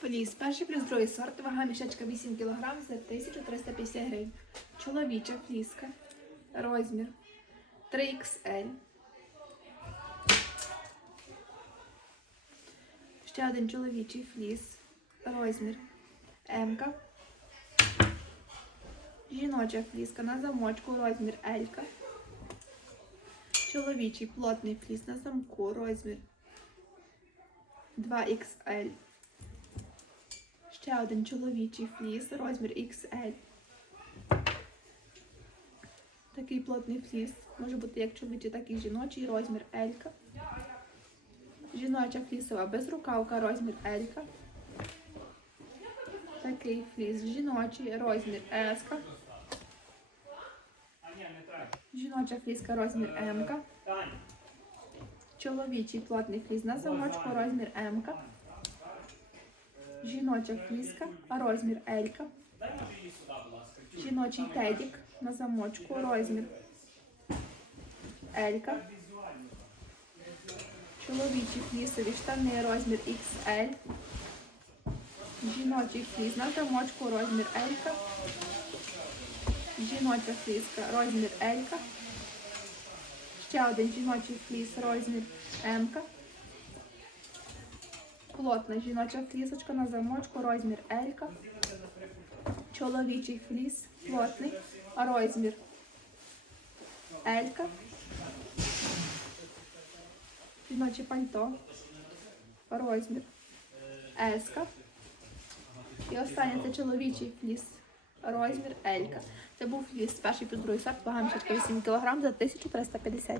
Фліс, перший плюс другий сорт, вага мішечка 8 кг за 1350 гривень. Чоловіча фліска. Розмір 3XL. Ще один чоловічий фліс. Розмір М. Жіноча фліска на замочку, розмір L. Чоловічий плотний фліс на замку, розмір 2XL. Ще один чоловічий фліс, розмір XL. Такий плотний фліс. Може бути як чоловічий, так і жіночий, розмір L. Жіноча флісова безрукавка, розмір L. Такий фліс жіночий, розмір S. Жіноча фліска, розмір М. Чоловічий плотний фліс на замочку, розмір М. Жіноча фліска, розмір L. Жіночий тедік на замочку, розмір L. Чоловічі флісові штани, розмір XL. Жіночий фліс на замочку, розмір L. Жіноча фліска, розмір L. Ще один жіночий фліс, розмір М. Плотна жіноча флісочка на замочку, розмір L. Чоловічий фліс, плотний, розмір L. Жіноче пальто, розмір S. І останнє це чоловічий фліс, розмір L. Це був фліс перший плюс другий сорт, вага мішечка 8 кг за 1350